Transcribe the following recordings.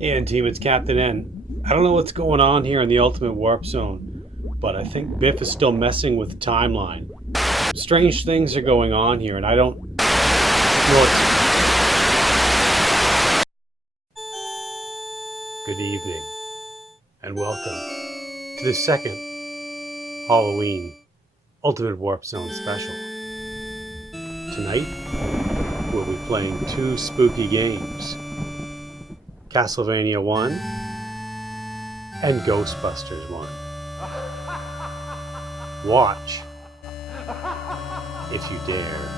And team, it's Captain N. I don't know what's going on here in the Ultimate Warp Zone, but I think Biff is still messing with the timeline. Strange things are going on here, and I don't know what's... Good evening, and welcome to the second Halloween Ultimate Warp Zone special. Tonight, we'll be playing two spooky games. Castlevania 1 and Ghostbusters 1. Watch if you dare.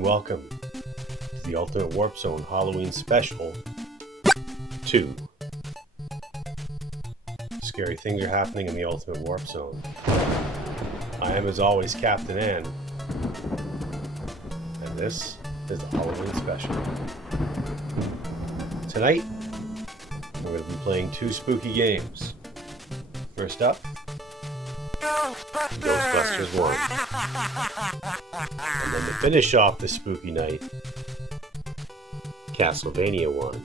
Welcome to the Ultimate Warp Zone Halloween Special 2. Scary things are happening in the Ultimate Warp Zone. I am, as always, Captain N. And this is the Halloween Special. Tonight, we're going to be playing two spooky games. First up, Ghostbusters 1. And then to finish off the spooky night, Castlevania 1.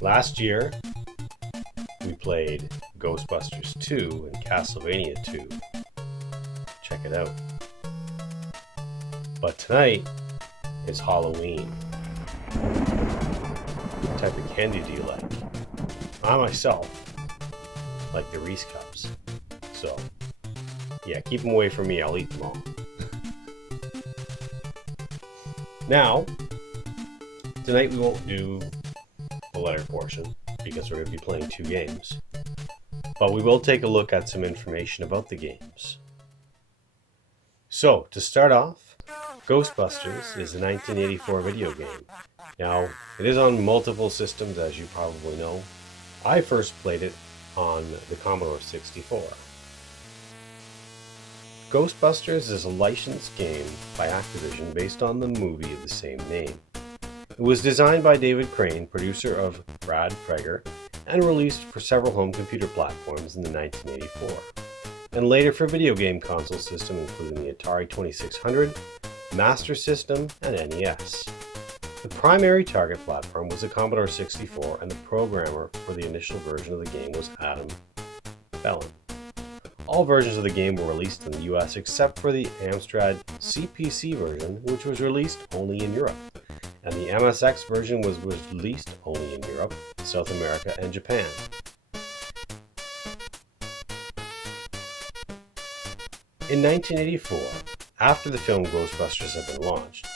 Last year, we played Ghostbusters 2 and Castlevania 2. Check it out. But tonight, it's Halloween. What type of candy do you like? I myself like the Reese Cups. So, yeah, keep them away from me. I'll eat them all. Now, tonight we won't do the letter portion because we're going to be playing two games. But we will take a look at some information about the games. So, to start off, Ghostbusters is a 1984 video game. Now, it is on multiple systems, as you probably know. I first played it on the Commodore 64. Ghostbusters is a licensed game by Activision based on the movie of the same name. It was designed by David Crane, producer of Brad Kreger, and released for several home computer platforms in the 1984, and later for video game console systems including the Atari 2600, Master System, and NES. The primary target platform was the Commodore 64, and the programmer for the initial version of the game was Adam Bellin. All versions of the game were released in the US except for the Amstrad CPC version, which was released only in Europe, and the MSX version was released only in Europe, South America, and Japan. In 1984, after the film Ghostbusters had been launched,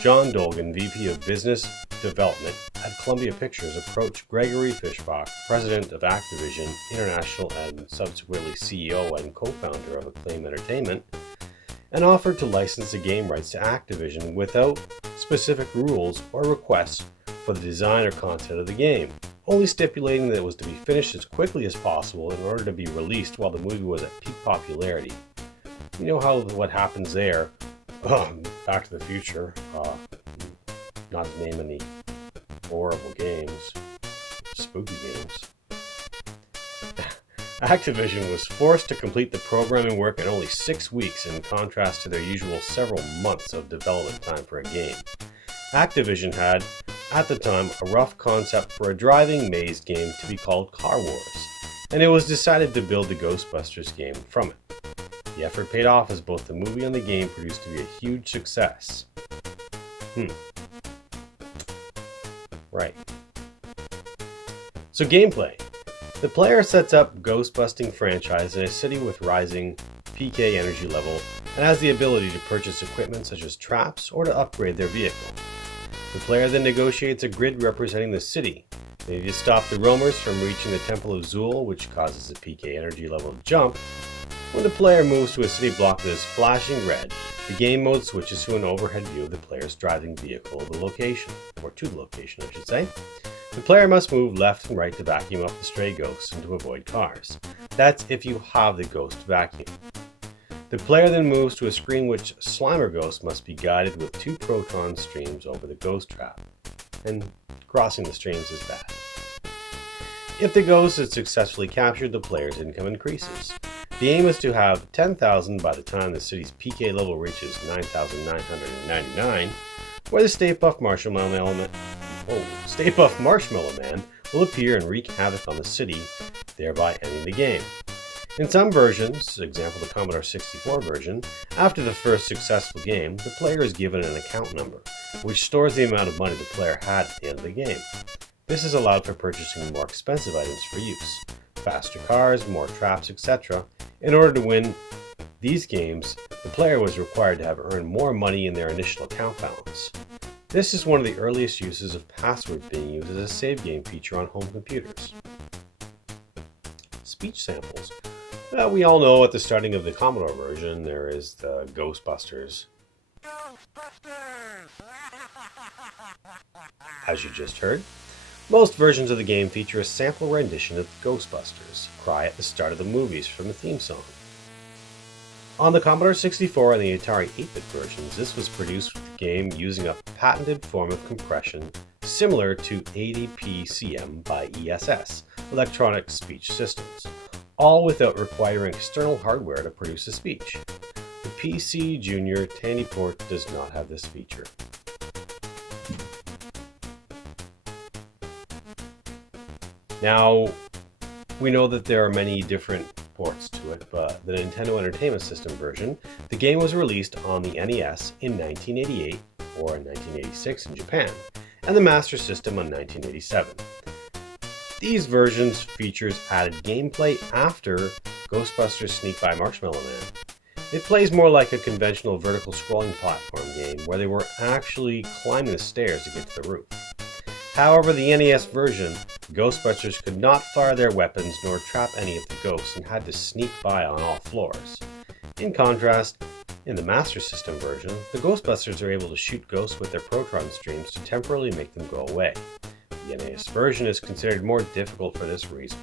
John Dolgan, VP of Business Development at Columbia Pictures, approached Gregory Fishbach, president of Activision International and subsequently CEO and co-founder of Acclaim Entertainment, and offered to license the game rights to Activision without specific rules or requests for the design or content of the game, only stipulating that it was to be finished as quickly as possible in order to be released while the movie was at peak popularity. You know what happens there. Back to the Future, not to name any horrible games, spooky games. Activision was forced to complete the programming work in only 6 weeks, in contrast to their usual several months of development time for a game. Activision had, at the time, a rough concept for a driving maze game to be called Car Wars, and it was decided to build the Ghostbusters game from it. The effort paid off as both the movie and the game proved to be a huge success. Right. So gameplay. The player sets up ghost-busting franchise in a city with rising PK energy level and has the ability to purchase equipment such as traps or to upgrade their vehicle. The player then negotiates a grid representing the city, They need to stop the roamers from reaching the Temple of Zool, which causes the PK energy level to jump. When the player moves to a city block that is flashing red, the game mode switches to an overhead view of the player's driving vehicle to the location, I should say. The player must move left and right to vacuum up the stray ghosts and to avoid cars. That's if you have the ghost vacuum. The player then moves to a screen which Slimer Ghost must be guided with 2 proton streams over the ghost trap, and crossing the streams is bad. If the ghost is successfully captured, the player's income increases. The aim is to have 10,000 by the time the city's PK level reaches 9,999, where the Stay Puft Marshmallow Man will appear and wreak havoc on the city, thereby ending the game. In some versions, for example the Commodore 64 version, after the first successful game, the player is given an account number, which stores the amount of money the player had at the end of the game. This is allowed for purchasing more expensive items for use, faster cars, more traps, etc. In order to win these games, the player was required to have earned more money in their initial account balance. This is one of the earliest uses of passwords being used as a save game feature on home computers. Speech samples. Well, we all know at the starting of the Commodore version, there is the Ghostbusters. As you just heard, most versions of the game feature a sample rendition of Ghostbusters cry at the start of the movies from the theme song. On the Commodore 64 and the Atari 8-bit versions, this was produced with the game using a patented form of compression similar to ADP-CM by ESS, Electronic Speech Systems, all without requiring external hardware to produce a speech. The PC Junior Tandy port does not have this feature. Now, we know that there are many different ports to it, but the Nintendo Entertainment System version, the game was released on the NES in 1988 or in 1986 in Japan, and the Master System in 1987. These versions features added gameplay after Ghostbusters Sneak by Marshmallow Man. It plays more like a conventional vertical scrolling platform game where they were actually climbing the stairs to get to the roof. However, the NES version, Ghostbusters could not fire their weapons nor trap any of the ghosts and had to sneak by on all floors. In contrast, in the Master System version, the Ghostbusters are able to shoot ghosts with their proton streams to temporarily make them go away. The NES version is considered more difficult for this reason.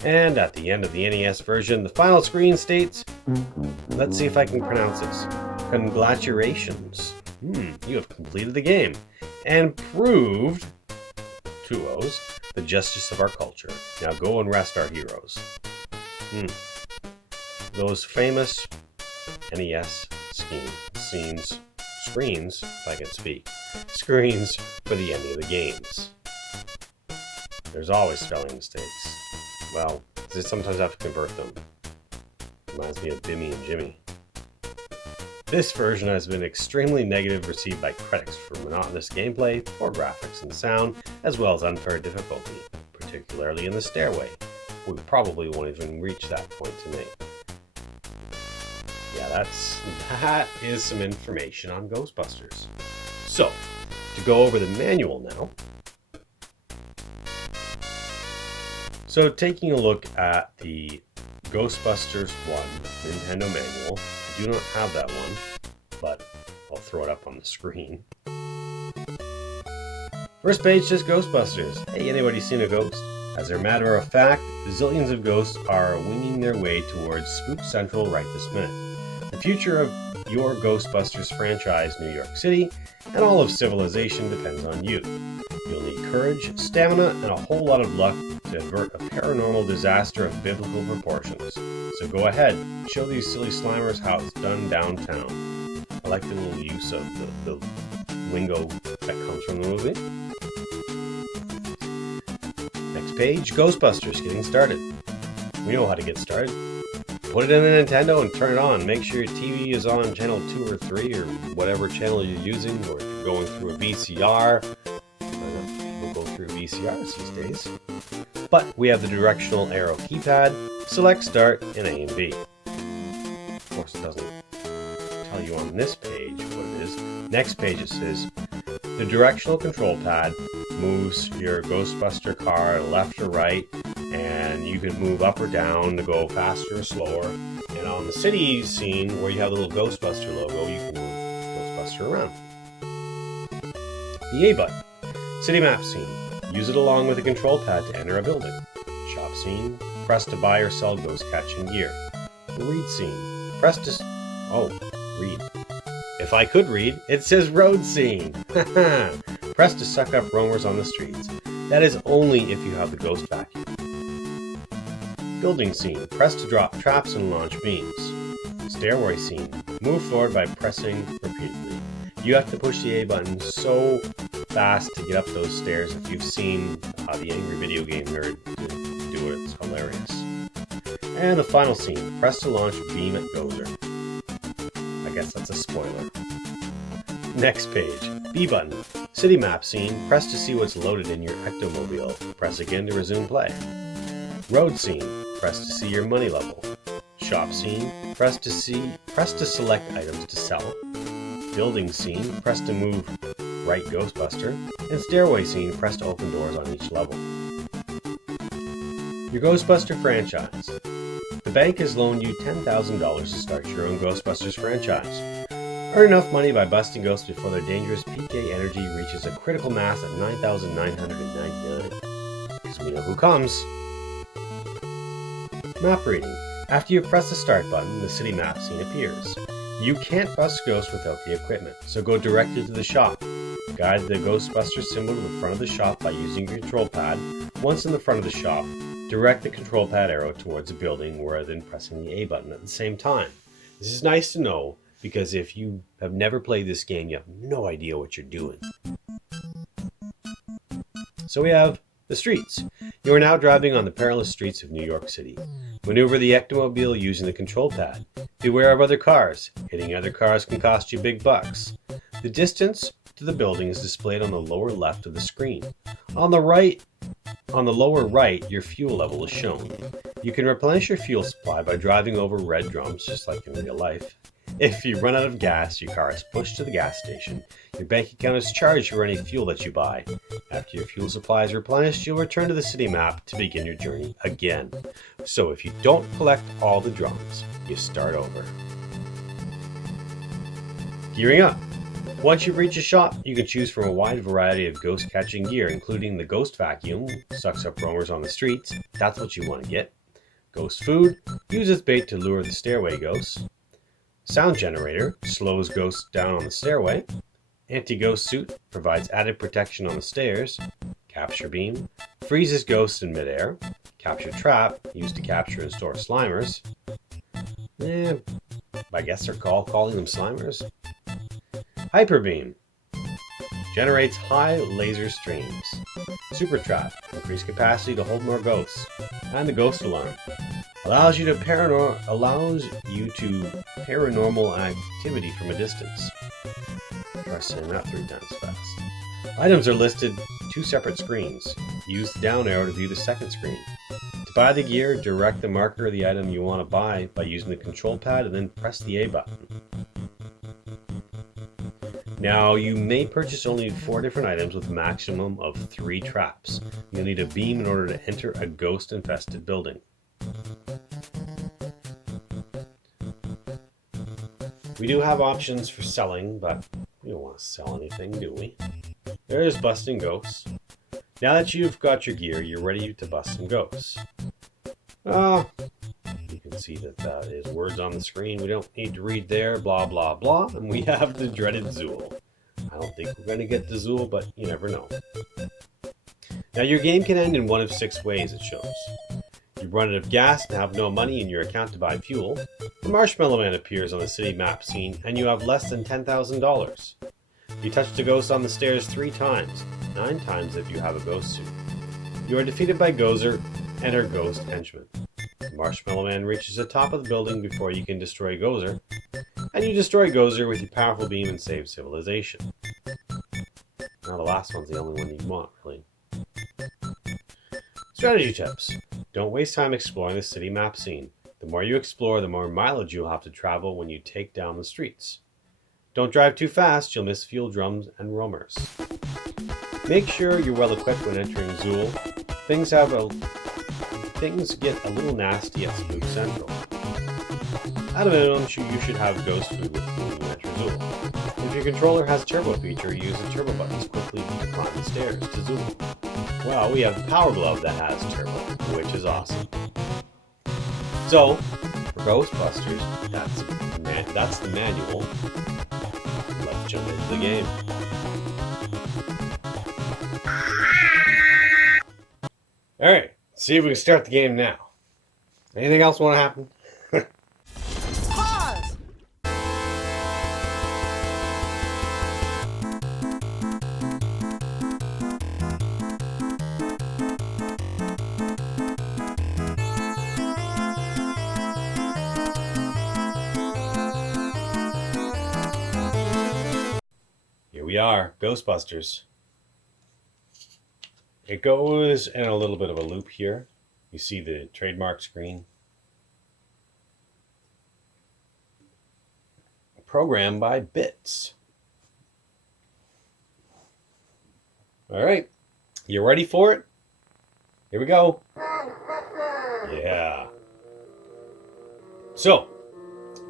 And at the end of the NES version, the final screen states, let's see if I can pronounce this, congratulations. You have completed the game and proved, 2 O's, the justice of our culture. Now go and rest our heroes. Those famous NES screens, if I can speak, screens for the ending of the games. There's always spelling mistakes. Well, I sometimes have to convert them. Reminds me of Bimmy and Jimmy. This version has been extremely negatively received by critics for monotonous gameplay, poor graphics and sound, as well as unfair difficulty, particularly in the stairway. We probably won't even reach that point tonight. Yeah, that is some information on Ghostbusters. So, to go over the manual now. So, taking a look at the Ghostbusters 1 Nintendo manual, I do not have that one, but I'll throw it up on the screen. First page says Ghostbusters. Hey, anybody seen a ghost? As a matter of fact, zillions of ghosts are winging their way towards Spook Central right this minute. The future of your Ghostbusters franchise, New York City, and all of civilization depends on you. You'll need courage, stamina, and a whole lot of luck to avert a paranormal disaster of biblical proportions. So go ahead, show these silly Slimers how it's done downtown. I like the little use of the lingo that comes from the movie. Next page, Ghostbusters, getting started. We know how to get started. Put it in the Nintendo and turn it on. Make sure your TV is on channel 2 or 3 or whatever channel you're using, or if you're going through a VCR. We'll go through VCRs these days. But we have the directional arrow keypad. Select start in A and B. Of course, it doesn't tell you on this page what it is. Next page it says the directional control pad moves your Ghostbuster car left or right, and you can move up or down to go faster or slower. And on the city scene where you have the little Ghostbuster logo, you can move Ghostbuster around. The A button. City map scene. Use it along with a control pad to enter a building. Shop scene. Press to buy or sell ghost catching gear. The read scene. Press to... read. If I could read, it says road scene. Press to suck up roamers on the streets. That is only if you have the ghost vacuum. Building scene. Press to drop traps and launch beams. Stairway scene. Move forward by pressing repeatedly. You have to push the A button so fast to get up those stairs. If you've seen the Angry Video Game Nerd do it, it's hilarious. And the final scene. Press to launch beam at Gozer. I guess that's a spoiler. Next page. B button. City map scene. Press to see what's loaded in your ectomobile. Press again to resume play. Road scene. Press to see your money level. Shop scene. Press to select items to sell. Building scene. Press to move right Ghostbuster. And stairway scene. Press to open doors on each level. Your Ghostbuster franchise. The bank has loaned you $10,000 to start your own Ghostbusters franchise. Earn enough money by busting ghosts before their dangerous PK energy reaches a critical mass at 9,999. Because we know who comes. Map reading. After you press the start button, the city map scene appears. You can't bust ghosts without the equipment, so go directly to the shop. Guide the Ghostbuster symbol to the front of the shop by using your control pad. Once in the front of the shop, direct the control pad arrow towards a building rather than pressing the A button at the same time. This is nice to know because if you have never played this game, you have no idea what you're doing. So we have the streets. You are now driving on the perilous streets of New York City. Maneuver the ectomobile using the control pad. Beware of other cars. Hitting other cars can cost you big bucks. The distance to the building is displayed on the lower left of the screen. On the lower right, your fuel level is shown. You can replenish your fuel supply by driving over red drums, just like in real life. If you run out of gas, your car is pushed to the gas station. Your bank account is charged for any fuel that you buy. After your fuel supply is replenished, you'll return to the city map to begin your journey again. So if you don't collect all the drums, you start over. Gearing up. Once you've reached a shop, you can choose from a wide variety of ghost catching gear, including the ghost vacuum, sucks up roamers on the streets, that's what you want to get. Ghost food, uses bait to lure the stairway ghosts. Sound generator, slows ghosts down on the stairway. Anti-ghost suit, provides added protection on the stairs. Capture beam, freezes ghosts in midair. Capture trap, used to capture and store slimers. I guess they're calling them slimers. Hyper beam, generates high laser streams. Super trap, increased capacity to hold more ghosts. And the ghost alarm, allows you to paranormal activity from a distance. Try saying that 3 times fast. Items are listed 2 separate screens. Use the down arrow to view the second screen. To buy the gear, direct the marker of the item you want to buy by using the control pad and then press the A button. Now, you may purchase only 4 different items with a maximum of 3 traps. You'll need a beam in order to enter a ghost-infested building. We do have options for selling, but we don't want to sell anything, do we? There's busting ghosts. Now that you've got your gear, you're ready to bust some ghosts. You can see that is words on the screen. We don't need to read there, blah, blah, blah. And we have the dreaded Zool. I don't think we're going to get the Zool, but you never know. Now, your game can end in one of 6 ways, it shows. You run out of gas and have no money in your account to buy fuel. The Marshmallow Man appears on the city map scene, and you have less than $10,000. You touch the ghost on the stairs 3 times, 9 times if you have a ghost suit. You are defeated by Gozer and her ghost henchmen. The Marshmallow Man reaches the top of the building before you can destroy Gozer, and you destroy Gozer with your powerful beam and save civilization. Now the last one's the only one you want, really. Strategy tips. Don't waste time exploring the city map scene. The more you explore, the more mileage you'll have to travel when you take down the streets. Don't drive too fast, you'll miss fuel drums and roamers. Make sure you're well equipped when entering Zool. Things get a little nasty at Spook Central. At a minimum, you should have ghost food with you when you enter Zool. If your controller has a turbo feature, use the turbo buttons quickly to climb the stairs to Zool. Well, we have the Power Glove that has turbo, which is awesome. So, for Ghostbusters, that's the manual. Let's jump into the game. Alright, see if we can start the game now. Anything else want to happen? Pause! Here we are, Ghostbusters. It goes in a little bit of a loop here. You see the trademark screen. Programmed by Bits. All right, you ready for it? Here we go. Yeah. So,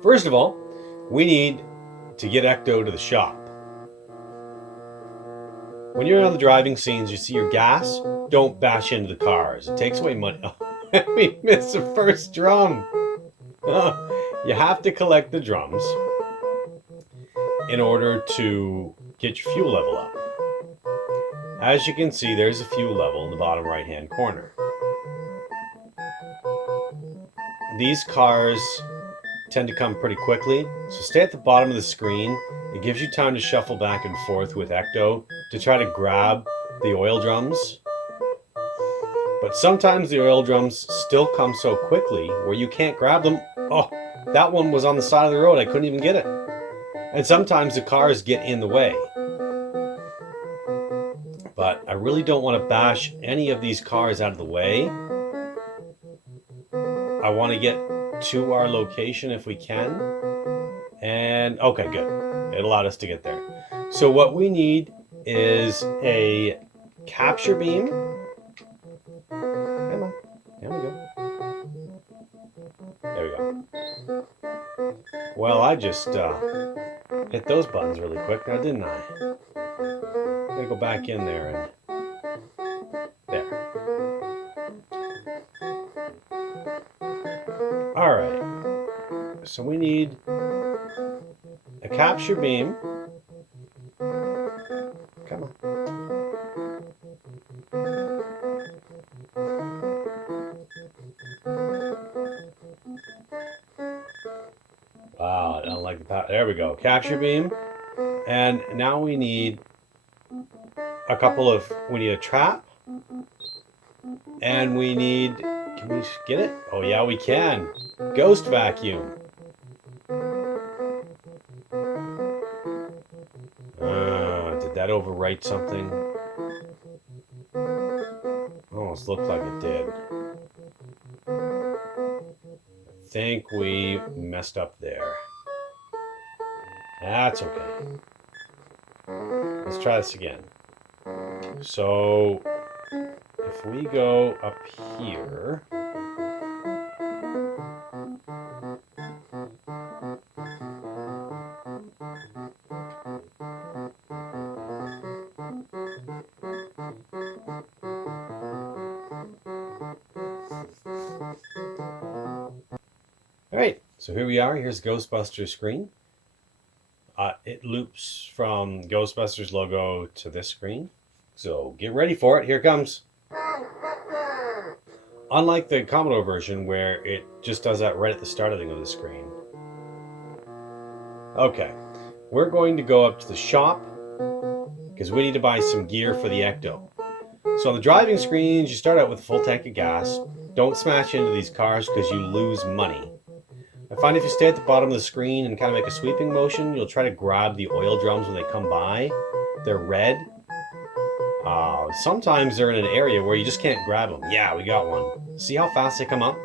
first of all, we need to get Ecto to the shop. When you're on the driving scenes, you see your gas, don't bash into the cars. It takes away money. Oh, we missed the first drum. You have to collect the drums in order to get your fuel level up. As you can see, there's a fuel level in the bottom right-hand corner. These cars tend to come pretty quickly, so stay at the bottom of the screen. It gives you time to shuffle back and forth with Ecto to try to grab the oil drums. But sometimes the oil drums still come so quickly where you can't grab them. Oh, that one was on the side of the road. I couldn't even get it. And sometimes the cars get in the way. But I really don't want to bash any of these cars out of the way. I want to get to our location if we can. And okay, good. It allowed us to get there. So what we need is a capture beam. Come on. There we go. There we go. Well, I just hit those buttons really quick now, didn't I? I'm gonna go back in there and there. All right. So we need a capture beam. Come on. Wow, I don't like the power. There we go. Capture beam. And now we need we need a trap. And we need, can we get it? Oh yeah, we can. Ghost vacuum. Did that overwrite something? Almost looked like it did. I think we messed up there. That's okay. Let's try this again. So, if we go up here, Alright, so here we are. Here's the Ghostbusters screen. It loops from Ghostbusters logo to this screen. So get ready for it. Here it comes. Unlike the Commodore version where it just does that right at the starting of the screen. Okay, we're going to go up to the shop because we need to buy some gear for the Ecto. So on the driving screens, you start out with a full tank of gas. Don't smash into these cars because you lose money. I find if you stay at the bottom of the screen and kind of make a sweeping motion, you'll try to grab the oil drums when they come by. They're red. Sometimes they're in an area where you just can't grab them. Yeah, we got one. See how fast they come up?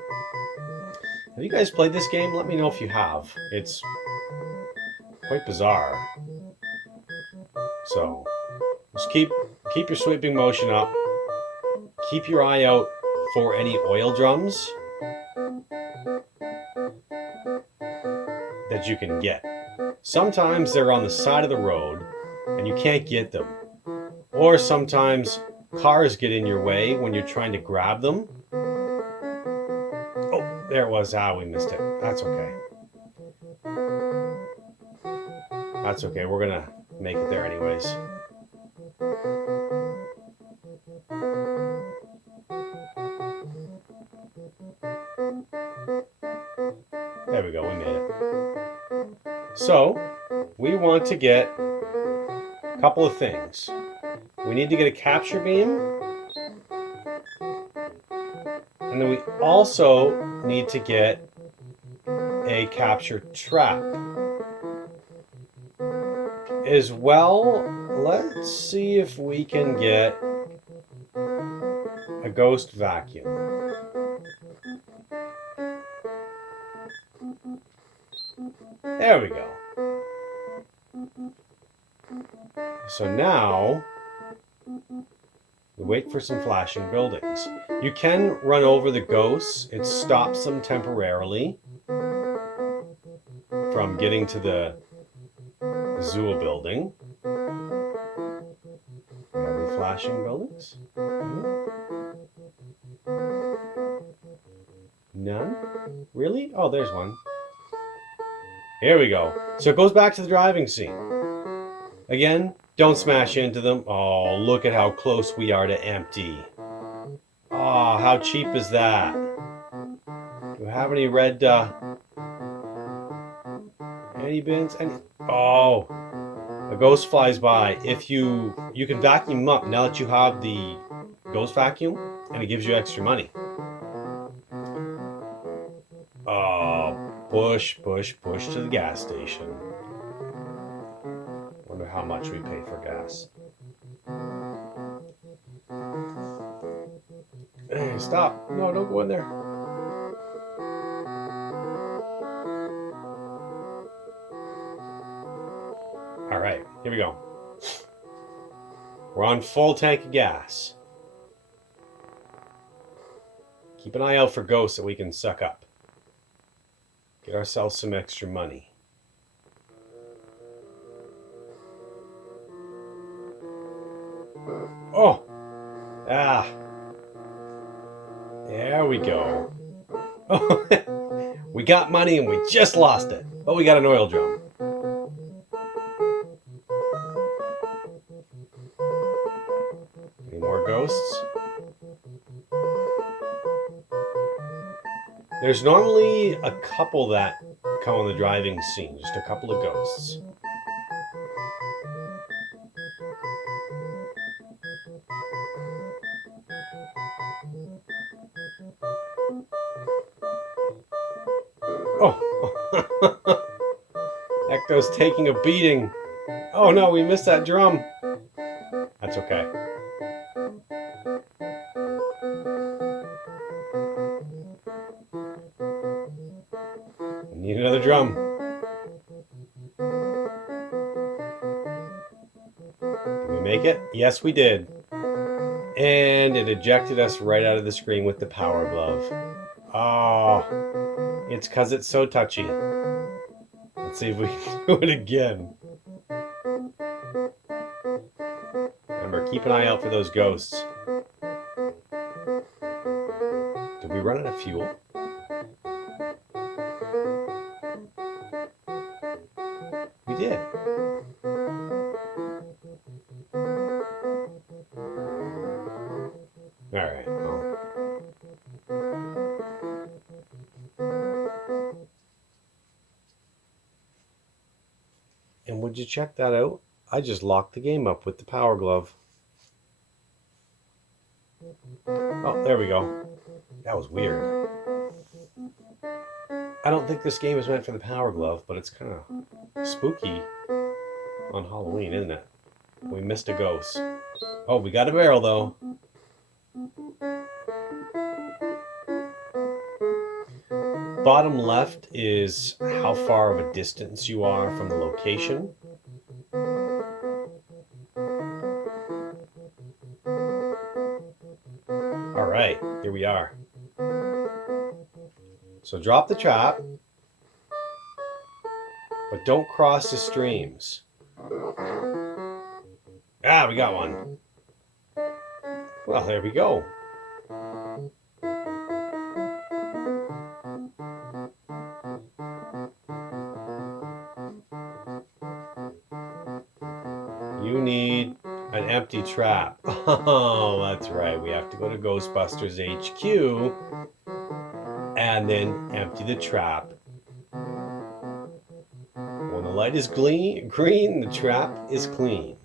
Have you guys played this game? Let me know if you have. It's quite bizarre. So, just keep keep your sweeping motion up. Keep your eye out for any oil drums that you can get. Sometimes they're on the side of the road and you can't get them. Or sometimes cars get in your way when you're trying to grab them. Oh, there it was. Ah, we missed it. That's okay. That's okay. We're going to make it there anyways. There we go. We made it. So, we want to get a couple of things. We need to get a capture beam. And then we also need to get a capture trap. As well, let's see if we can get a ghost vacuum. There we go. So now, we wait for some flashing buildings. You can run over the ghosts. It stops them temporarily from getting to the Zool building. Are we flashing buildings? None? Really? Oh, there's one. Here we go. So it goes back to the driving scene. Again, don't smash into them. Oh, look at how close we are to empty. Oh, how cheap is that? Do we have any red any bins? Oh, a ghost flies by. If you can vacuum them up now that you have the ghost vacuum, and it gives you extra money. Oh, push to the gas station. Wonder how much we pay for gas. Hey, stop. No, don't go in there. All right, here we go. We're on full tank of gas. Keep an eye out for ghosts that we can suck up. Get ourselves some extra money. Oh! Ah! There we go. Oh, we got money and we just lost it. But we got an oil drum. Any more ghosts? There's normally a couple that come on the driving scene. Just a couple of ghosts. Oh! Ecto's taking a beating. Oh no, we missed that drum. That's okay. We need another drum. Did we make it? Yes, we did. And it ejected us right out of the screen with the power glove. Oh, it's because it's so touchy. Let's see if we can do it again. Remember, keep an eye out for those ghosts. Did we run out of fuel? We did. All right. Well. And would you check that out? I just locked the game up with the power glove. Oh, there we go. That was weird. I don't think this game is meant for the power glove, but it's kind of spooky on Halloween, isn't it? We missed a ghost. Oh, we got a barrel though. Bottom left is how far of a distance you are from the location. So drop the trap, but don't cross the streams. Ah, we got one. Well, there we go. You need an empty trap. Oh, that's right. We have to go to Ghostbusters HQ and then empty the trap. When the light is green, the trap is clean.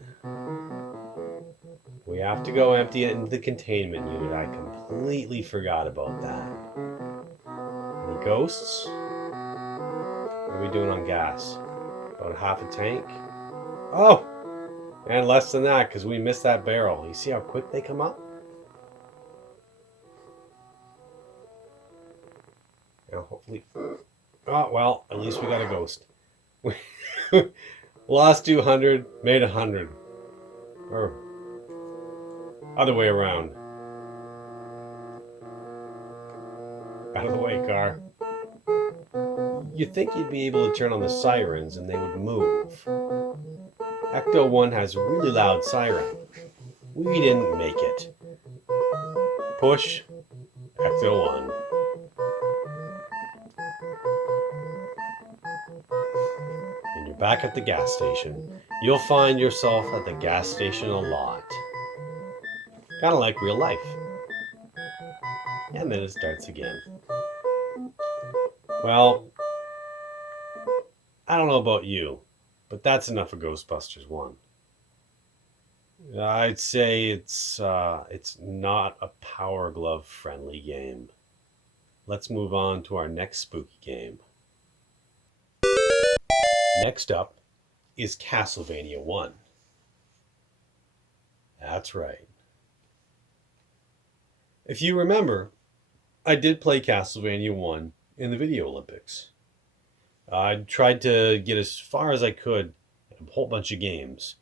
We have to go empty it into the containment unit. I completely forgot about that. Any ghosts? What are we doing on gas? About half a tank? Oh! And less than that, because we missed that barrel. You see how quick they come up? Now, hopefully... Oh, well, at least we got a ghost. Lost 200, made 100. Or other way around. Out of the way, car. You'd think you'd be able to turn on the sirens and they would move. Ecto 1 has a really loud siren. We didn't make it. Push Ecto 1. And you're back at the gas station. You'll find yourself at the gas station a lot. Kind of like real life. And then it starts again. Well, I don't know about you, but that's enough of Ghostbusters 1. I'd say it's not a Power Glove friendly game. Let's move on to our next spooky game. Next up is Castlevania 1. That's right. If you remember, I did play Castlevania 1 in the Video Olympics. I tried to get as far as I could in a whole bunch of games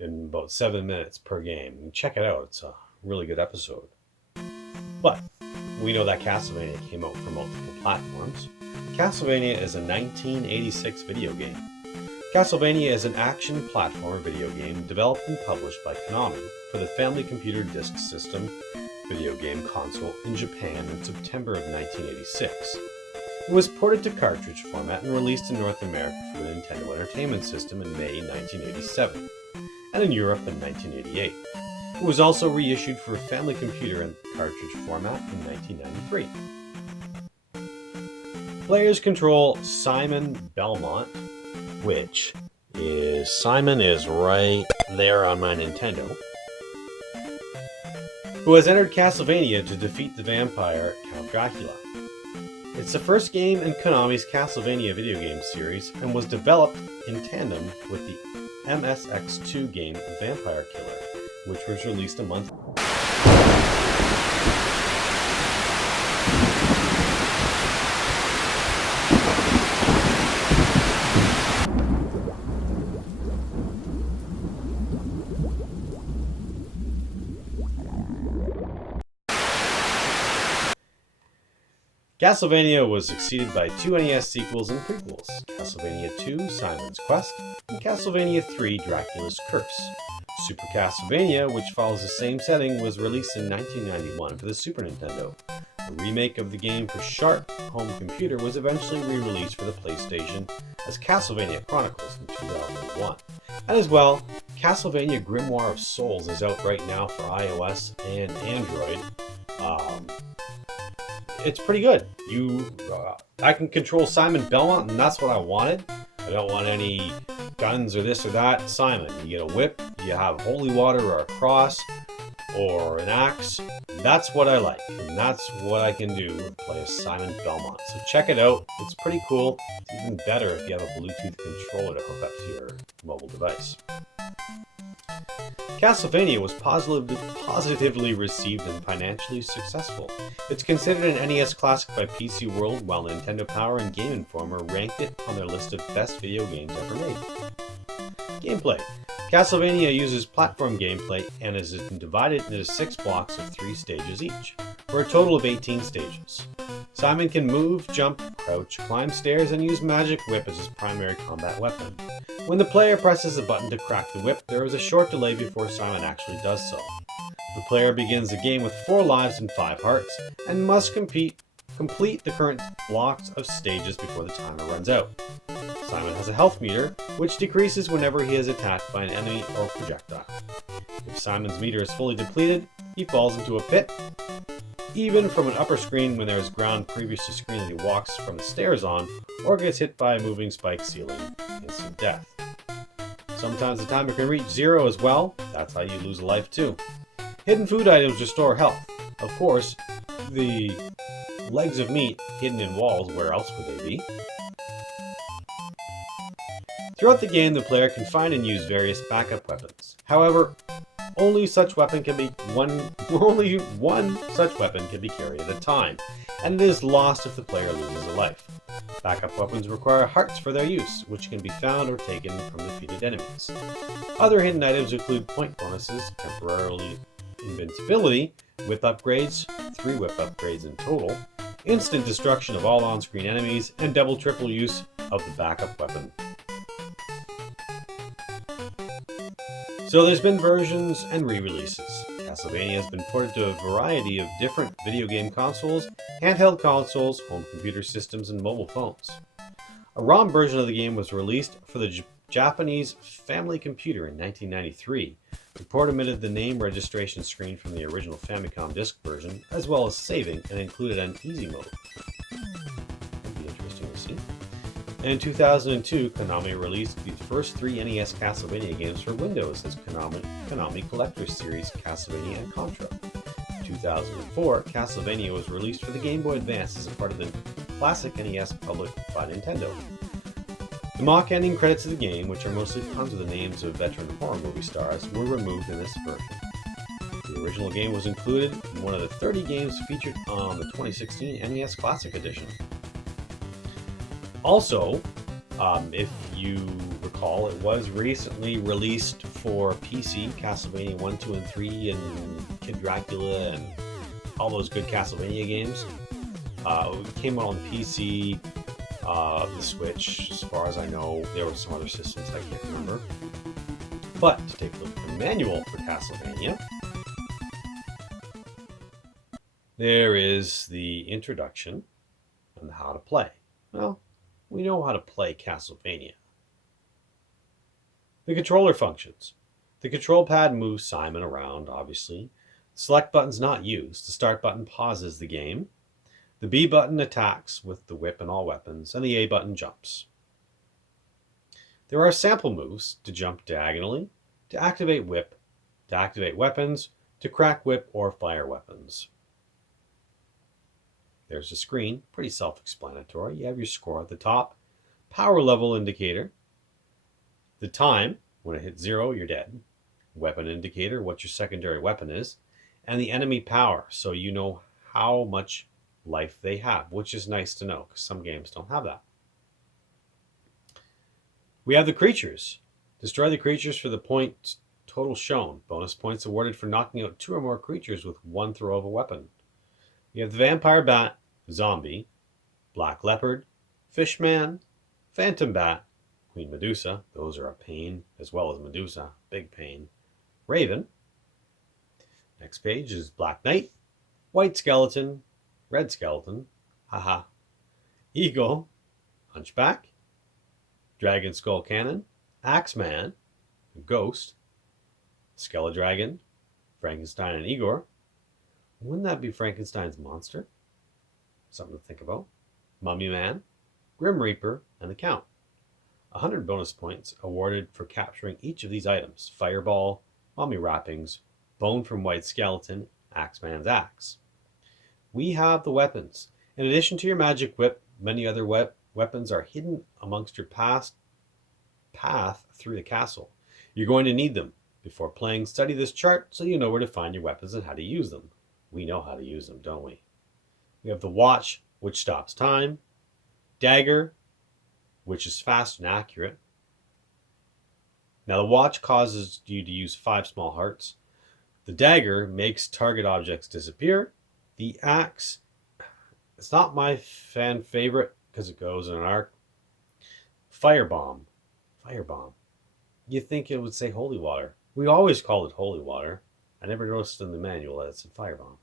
in about 7 minutes per game. And check it out, it's a really good episode. But we know that Castlevania came out for multiple platforms. Castlevania is a 1986 video game. Castlevania is an action platformer video game developed and published by Konami for the Family Computer Disk System video game console in Japan in September of 1986. It was ported to cartridge format and released in North America for the Nintendo Entertainment System in May 1987, and in Europe in 1988. It was also reissued for Family Computer in cartridge format in 1993. Players control Simon Belmont, which is Simon is right there on my Nintendo, who has entered Castlevania to defeat the vampire Count Dracula. It's the first game in Konami's Castlevania video game series and was developed in tandem with the MSX2 game Vampire Killer, which was released a month. Castlevania was succeeded by two NES sequels and prequels, Castlevania 2, Simon's Quest, and Castlevania 3, Dracula's Curse. Super Castlevania, which follows the same setting, was released in 1991 for the Super Nintendo. A remake of the game for Sharp home computer was eventually re-released for the PlayStation as Castlevania Chronicles in 2001. And as well, Castlevania Grimoire of Souls is out right now for iOS and Android. It's pretty good. I can control Simon Belmont, and that's what I wanted. I don't want any guns or this or that. Simon, you get a whip, you have holy water or a cross or an axe. That's what I like, and that's what I can do with play as Simon Belmont. So check it out. It's pretty cool. It's even better if you have a Bluetooth controller to hook up to your mobile device. Castlevania was positively received and financially successful. It's considered an NES classic by PC World, while Nintendo Power and Game Informer ranked it on their list of best video games ever made. Gameplay. Castlevania uses platform gameplay and is divided into 6 blocks of 3 stages each, for a total of 18 stages. Simon can move, jump, crouch, climb stairs, and use Magic Whip as his primary combat weapon. When the player presses a button to crack the whip, there is a short delay before Simon actually does so. The player begins the game with 4 lives and 5 hearts, and must complete the current blocks of stages before the timer runs out. Simon has a health meter, which decreases whenever he is attacked by an enemy or projectile. If Simon's meter is fully depleted, he falls into a pit, even from an upper screen when there is ground previous to screen that he walks from the stairs on, or gets hit by a moving spike ceiling, instant death. Sometimes the timer can reach 0 as well, that's how you lose a life too. Hidden food items restore health. Of course, the legs of meat hidden in walls, where else would they be? Throughout the game, the player can find and use various backup weapons. However, only one such weapon can be carried at a time, and it is lost if the player loses a life. Backup weapons require hearts for their use, which can be found or taken from defeated enemies. Other hidden items include point bonuses, temporarily invincibility, whip upgrades, 3 whip upgrades in total, instant destruction of all on-screen enemies, and double-triple use of the backup weapon. So there's been versions and re-releases. Castlevania has been ported to a variety of different video game consoles, handheld consoles, home computer systems, and mobile phones. A ROM version of the game was released for the Japanese Family Computer in 1993. The port omitted the name registration screen from the original Famicom disc version, as well as saving, and included an easy mode. That'd be interesting to see. And in 2002, Konami released the first 3 NES Castlevania games for Windows as Konami Collector's Series Castlevania and Contra. In 2004, Castlevania was released for the Game Boy Advance as a part of the classic NES published by Nintendo. The mock ending credits of the game, which are mostly puns with the names of veteran horror movie stars, were removed in this version. The original game was included in one of the 30 games featured on the 2016 NES Classic Edition. Also, if you recall, it was recently released for PC, Castlevania 1, 2, and 3, and Kid Dracula, and all those good Castlevania games. It came out on PC, the Switch, as far as I know. There were some other systems I can't remember. But to take a look at the manual for Castlevania, there is the introduction and how to play. Well, we know how to play Castlevania. The controller functions. The control pad moves Simon around, obviously. The select button's not used. The start button pauses the game. The B button attacks with the whip and all weapons, and the A button jumps. There are sample moves to jump diagonally, to activate whip, to activate weapons, to crack whip or fire weapons. There's a screen, pretty self-explanatory. You have your score at the top, power level indicator, the time, when it hits 0, you're dead, weapon indicator, what your secondary weapon is, and the enemy power, so you know how much life they have, which is nice to know, because some games don't have that. We have the creatures. Destroy the creatures for the point total shown. Bonus points awarded for knocking out 2 or more creatures with 1 throw of a weapon. You have the Vampire Bat, Zombie, Black Leopard, Fishman, Phantom Bat, Queen Medusa, those are a pain, as well as Medusa, big pain, Raven. Next page is Black Knight, White Skeleton, Red Skeleton, haha, Eagle, Hunchback, Dragon Skull Cannon, Axeman, Ghost, Skeledragon, Frankenstein and Igor. Wouldn't that be Frankenstein's monster? Something to think about. Mummy Man, Grim Reaper, and the Count. 100 bonus points awarded for capturing each of these items. Fireball, Mummy Wrappings, Bone from White Skeleton, Axeman's Axe. We have the weapons. In addition to your magic whip, many other weapons are hidden amongst your path through the castle. You're going to need them. Before playing, study this chart so you know where to find your weapons and how to use them. We know how to use them, don't we? We have the watch, which stops time. Dagger, which is fast and accurate. Now the watch causes you to use 5 small hearts. The dagger makes target objects disappear. The axe It's not my fan favorite because it goes in an arc. Firebomb. Firebomb. You think it would say holy water. We always call it holy water. I never noticed in the manual that it said firebomb.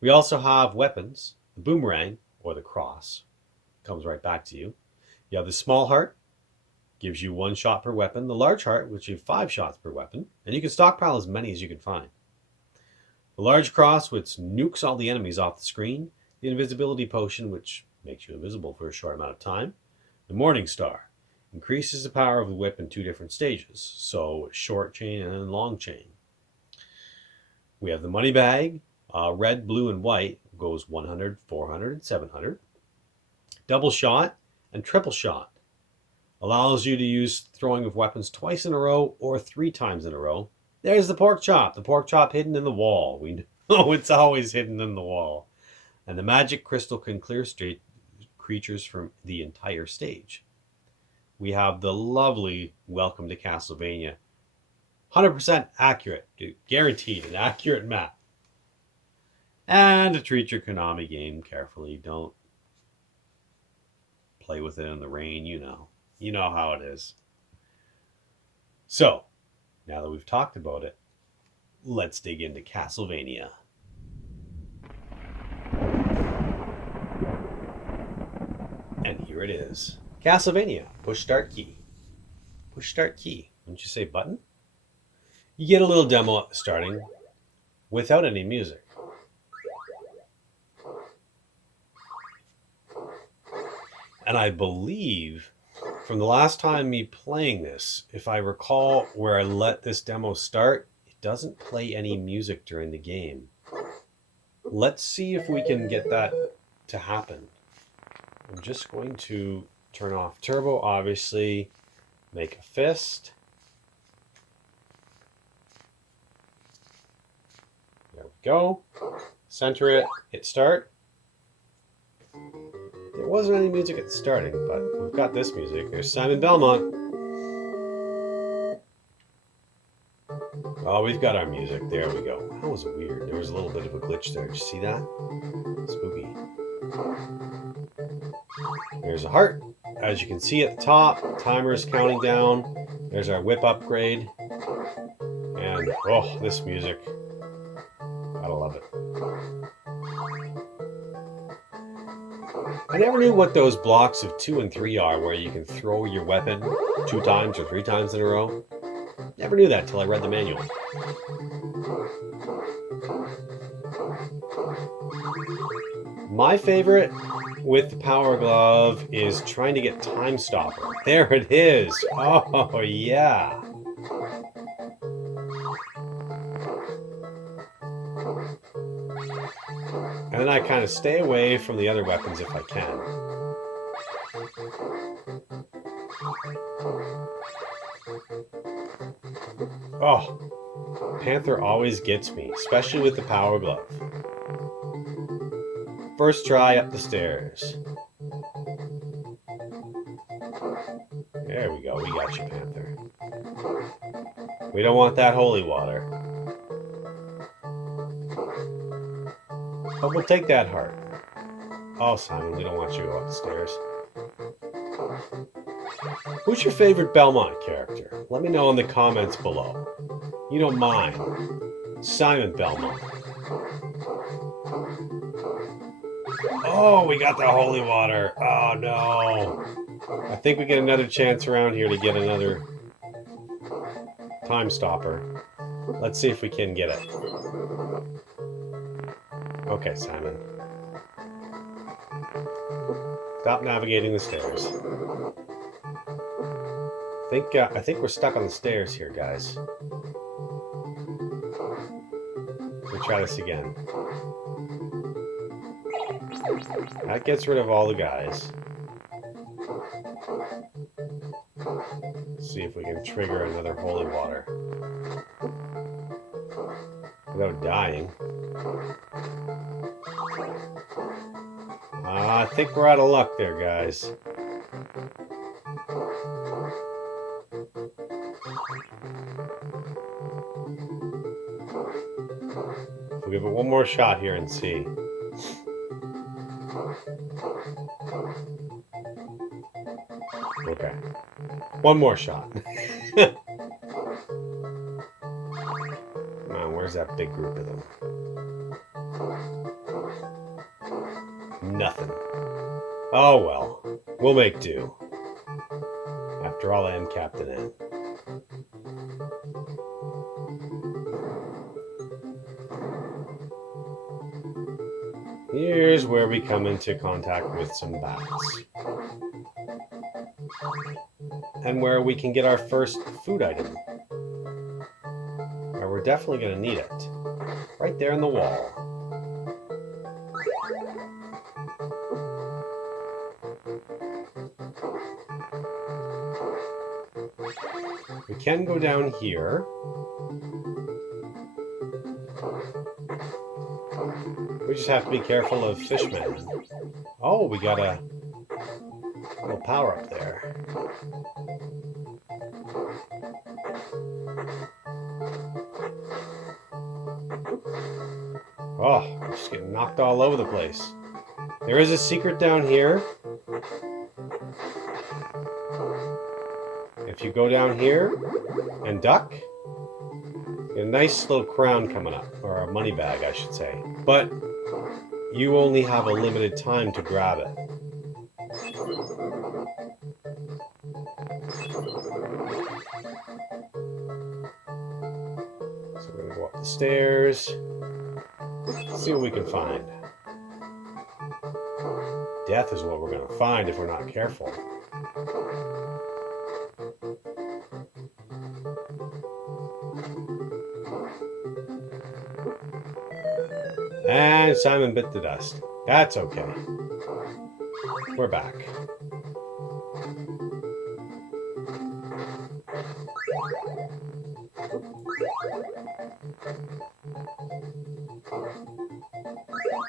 We also have weapons. The boomerang, or the cross, comes right back to you. You have the small heart, gives you 1 shot per weapon. The large heart, which gives you 5 shots per weapon. And you can stockpile as many as you can find. The large cross, which nukes all the enemies off the screen. The invisibility potion, which makes you invisible for a short amount of time. The morning star increases the power of the whip in 2 different stages. So short chain and long chain. We have the money bag. Red, blue, and white goes 100, 400, and 700. Double shot and triple shot allows you to use throwing of weapons twice in a row or 3 times in a row. There's the pork chop. The pork chop hidden in the wall. We know it's always hidden in the wall. And the magic crystal can clear straight creatures from the entire stage. We have the lovely Welcome to Castlevania. 100% accurate. Dude, guaranteed an accurate map. And to treat your Konami game carefully. Don't play with it in the rain. You know how it is. So, now that we've talked about it, let's dig into Castlevania. And here it is. Castlevania. Push start key. Push start key. Wouldn't you say button? You get a little demo at the starting without any music. And I believe from the last time me playing this, if I recall where I let this demo start, it doesn't play any music during the game. Let's see if we can get that to happen. I'm just going to turn off turbo, obviously, make a fist. There we go. Center it, hit start. There wasn't any music at the starting, but we've got this music. There's Simon Belmont. Oh, we've got our music. There we go. That was weird. There was a little bit of a glitch there. Did you see that? Spooky. There's a heart. As you can see at the top, timer is counting down. There's our whip upgrade. And, oh, this music. Gotta love it. I never knew what those blocks of 2 and 3 are, where you can throw your weapon 2 times or 3 times in a row. Never knew that till I read the manual. My favorite with the Power Glove is trying to get Time Stopper. There it is. Oh, yeah. And then I kind of stay away from the other weapons if I can. Oh, Panther always gets me, especially with the Power Glove. First try up the stairs. There we go, we got you, Panther. We don't want that holy water. But we'll take that heart. Oh, Simon, we don't want you to go up the stairs. Who's your favorite Belmont character? Let me know in the comments below. You know mine. Simon Belmont. Oh, we got the holy water. Oh, no. I think we get another chance around here to get another time stopper. Let's see if we can get it. Okay, Simon. Stop navigating the stairs. I think we're stuck on the stairs here, guys. We'll try this again. That gets rid of all the guys. Let's see if we can trigger another holy water without dying. I think we're out of luck there, guys. We'll give it one more shot here and see. Okay. One more shot. Come on, where's that big group of them? Nothing. Oh well. We'll make do. After all, I am Captain N. Here's where we come into contact with some bats. And where we can get our first food item. Where we're definitely going to need it. Right there in the wall. We can go down here. We just have to be careful of Fishman. Oh, we got a little power up there. Oh, we're just getting knocked all over the place. There is a secret down here. If you go down here and duck, you get a nice little crown coming up, or a money bag, I should say. But you only have a limited time to grab it. So we're going to go up the stairs, see what we can find. Death is what we're going to find if we're not careful. And Simon bit the dust. That's okay. We're back.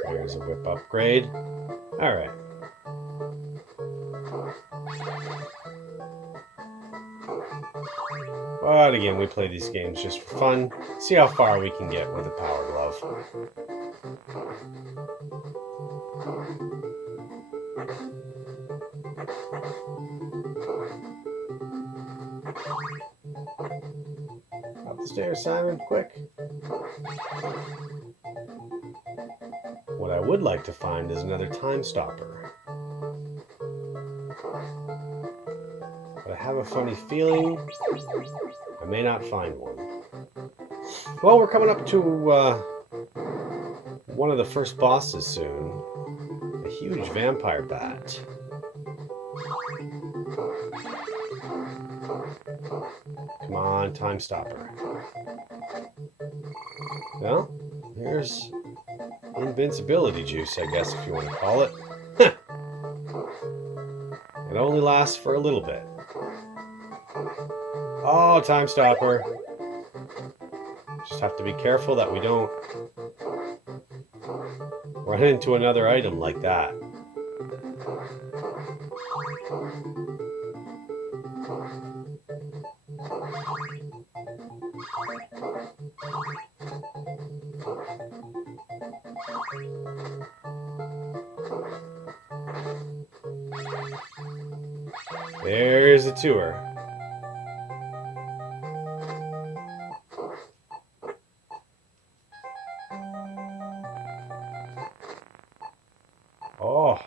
There's a whip upgrade. All right. But again, we play these games just for fun. See how far we can get with a power glove. Up the stairs, Simon, quick. What I would like to find is another time stopper. But I have a funny feeling I may not find one. Well, we're coming up to one of the first bosses soon. A huge vampire bat. Come on, time stopper. Well, here's invincibility juice, I guess, if you want to call it. It only lasts for a little bit. Oh, time stopper. Just have to be careful that we don't run into another item like that. There's the tour. Oh.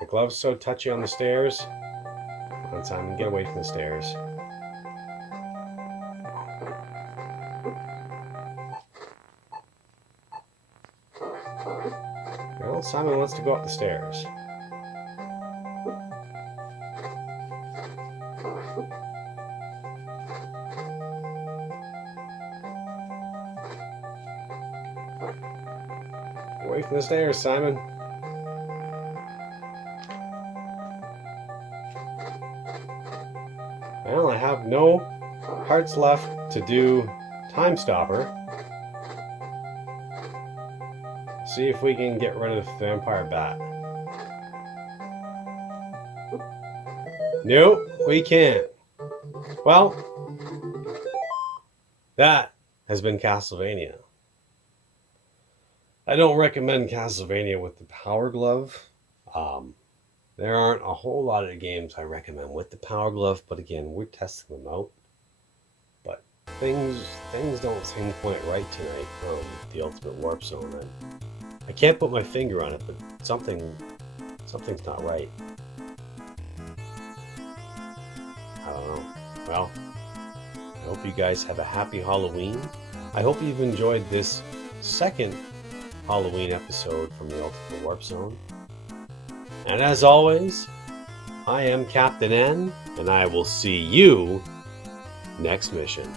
The glove's so touchy on the stairs. Come on, Simon, get away from the stairs. Well, Simon wants to go up the stairs. Away from the stairs, Simon. Well, I have no hearts left to do time stopper. See if we can get rid of the vampire bat. Nope, we can't. Well, that has been Castlevania. I don't recommend Castlevania with the Power Glove. Um, there aren't a whole lot of games I recommend with the Power Glove, but again, we're testing them out. But things things don't seem quite right tonight on the Ultimate Warp Zone. I can't put my finger on it, but something's not right. I don't know. Well, I hope you guys have a happy Halloween. I hope you've enjoyed this second Halloween episode from the Ultimate Warp Zone. And as always, I am Captain N, and I will see you next mission.